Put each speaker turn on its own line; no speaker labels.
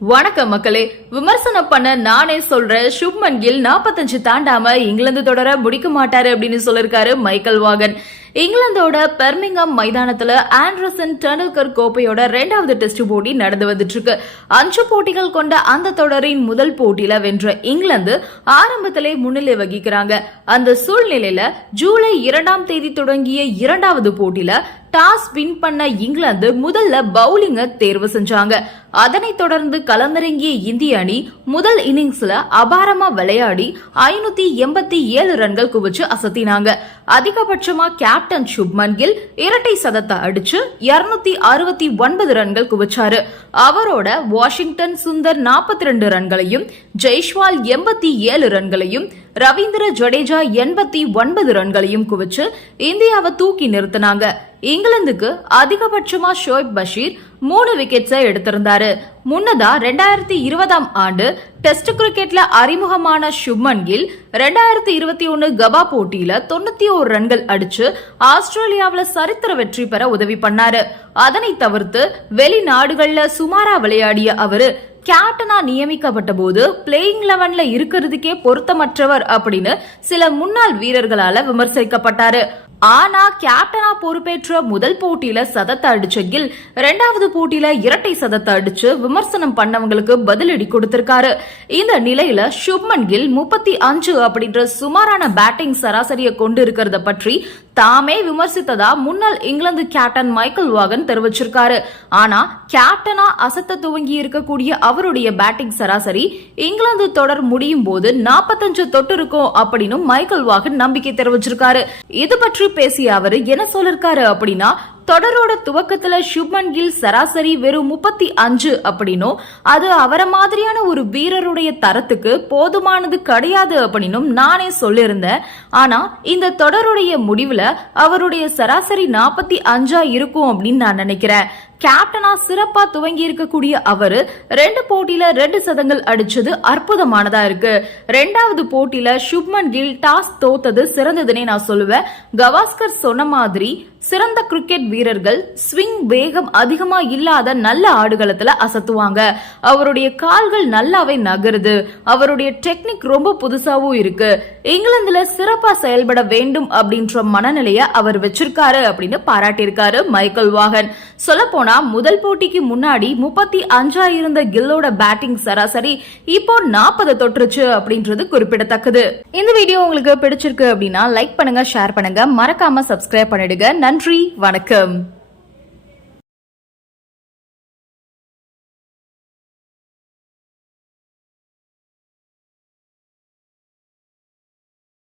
வணக்கம் மக்களே. விமர்சனம் பண்ண நானே சொல்ற சுப்மன் கில் நாற்பத்தஞ்சு தாண்டாம இங்கிலாந்து தொடர முடிக்க மாட்டாரு அப்படின்னு சொல்லிருக்காரு மைக்கேல் வாகன். இங்கிலாந்தோட பெர்மிங்ஹாம் மைதானத்துல ஆண்ட்ரசன் டெண்டுல்கர் கோப்பையோட ரெண்டாவது டெஸ்ட் போட்டி நடந்து வந்துட்டு இருக்கு அஞ்சு போட்டிகள் கொண்ட அந்த தொடரின் முதல் போட்டியில வென்ற இங்கிலாந்து ஆரம்பத்திலே முன்னிலை வகிக்கிறாங்க. அந்த சூழ்நிலையில ஜூலை இரண்டாம் தேதி தொடங்கிய இரண்டாவது போட்டியில டாஸ் வின் பண்ண இங்கிலாந்து முதல்ல பவுலிங்க தேர்வு செஞ்சாங்க. அதனைத் தொடர்ந்து களமிறங்கிய இந்திய அணி முதல் இன்னிங்ஸ்ல அபாரமா விளையாடி ஐநூத்தி எண்பத்தி ஏழு ரன்கள் குவிச்சு அசத்தினாங்க. அதிகபட்சமா கேப்டன் சுப்மன் கில் இரட்டை சதத்தை அடிச்சு இருநூத்தி அறுபத்தி ஒன்பது ரன்கள் குவிச்சாரு. அவரோட வாஷிங்டன் சுந்தர் நாற்பத்தி ரெண்டு ரன்களையும் ஜெய்ஷ்வால் எண்பத்தி ஏழு ரன்களையும் ரவீந்திர ஜடேஜா எண்பத்தி ஒன்பது ரன்களையும் குவிச்சு இந்தியாவை தூக்கி நிறுத்தினாங்க. இங்கிலாந்துக்கு அதிகபட்சமா ஷோயப் பஷீர் மூணு விக்கெட்ஸை எடுத்திருந்தாரு. முன்னதா ரெண்டாயிரத்தி இருபதாம் ஆண்டு டெஸ்ட் கிரிக்கெட்ல அறிமுகமான சுப்மன் கில் ரெண்டாயிரத்தி இருபத்தி ஒன்னு கபா போட்டியில தொண்ணூத்தி ஒரு ரன்கள் அடிச்சு ஆஸ்திரேலியாவில் சரித்திர வெற்றி பெற உதவி பண்ணாரு. அதனை தவிர்த்து வெளிநாடுகள்ல சுமாரா விளையாடிய அவரு கேப்டனா நியமிக்கப்பட்ட போது பிளேயிங் லெவன்ல இருக்கிறதுக்கே பொருத்தமற்றவர் அப்படின்னு சில முன்னாள் வீரர்களால விமர்சிக்கப்பட்டாரு. ஆனா கேப்டனா பொறுப்பேற்ற முதல் போட்டியில சதத்தை அடிச்ச கில் ரெண்டாவது போட்டியில இரட்டை சதத்தை அடிச்சு விமர்சனம் பண்ணவங்களுக்கு பதிலடி கொடுத்திருக்காரு. இந்த நிலையில சுப்மன் கில் முப்பத்தி அஞ்சு அப்படின்ற சுமாரான பேட்டிங் சராசரியை கொண்டு இருக்கிறத பற்றி தாமே விமர்சித்ததா முன்னாள் இங்கிலாந்து கேப்டன் மைக்கேல் வாகன் தெரிவிச்சிருக்காரு. ஆனா கேப்டனா அசத்த துவங்கி இருக்கக்கூடிய அவருடைய பேட்டிங் சராசரி இங்கிலாந்து தொடர் முடியும் போது நாற்பத்தஞ்சு தொட்டு இருக்கும் அப்படின்னு மைக்கேல் வாகன் நம்பிக்கை தெரிவிச்சிருக்காரு. இது பற்றி பேசிய அவரு என்ன சொல்லிருக்காரு? அப்படின்னா தொடரோட துவக்கத்துல சுப்மன் கில் சராசரி வெறும் முப்பத்தி அஞ்சு அப்படின்னும் அது அவரை மாதிரியான ஒரு வீரருடைய தரத்துக்கு போதுமானது கிடையாது அப்படின்னும் நானே சொல்லியிருந்தேன். ஆனா இந்த தொடருடைய முடிவுல அவருடைய சராசரி நாற்பத்தி அஞ்சா இருக்கும் அப்படின்னு நான் நினைக்கிறேன். கேப்டனா சிறப்பா துவங்கி இருக்கக்கூடிய அவரு ரெண்டு போட்டியில ரெண்டு சதங்கள் அடிச்சது அற்புதமானதா இருக்கு. ரெண்டாவது போட்டியில சுப்மன் கில் டாஸ் தோத்தது சிறந்ததுன்னே நான் சொல்லுவேன். கவாஸ்கர் சொன்ன மாதிரி சிறந்த கிரிக்கெட் வீரர்கள் ஸ்விங் வேகம் அதிகமா இல்லாத நல்ல ஆடுகளத்துல அசத்துவாங்க. அவருடைய கால்கள் நல்லாவே நகருது. அவருடைய டெக்னிக் ரொம்ப புதுசாவும் இருக்கு. இங்கிலாந்துல சிறப்பா செயல்பட வேண்டும் அப்படின்ற மனநிலைய அவர் வச்சிருக்காரு அப்படின்னு பாராட்டியிருக்காரு மைக்கேல் வாகன். சொல்ல போனா முதல் போட்டிக்கு முன்னாடி முப்பத்தி அஞ்சா இருந்த கில்லோட பேட்டிங் சராசரி இப்போ நாற்பது தொற்றுச்சு அப்படின்றது குறிப்பிடத்தக்கது. இந்த வீடியோ உங்களுக்கு பிடிச்சிருக்கு அப்படின்னா லைக் பண்ணுங்க ஷேர் பண்ணுங்க. மறக்காம சப்ஸ்கிரைப் பண்ணிடுங்க. நன்றி வணக்கம்.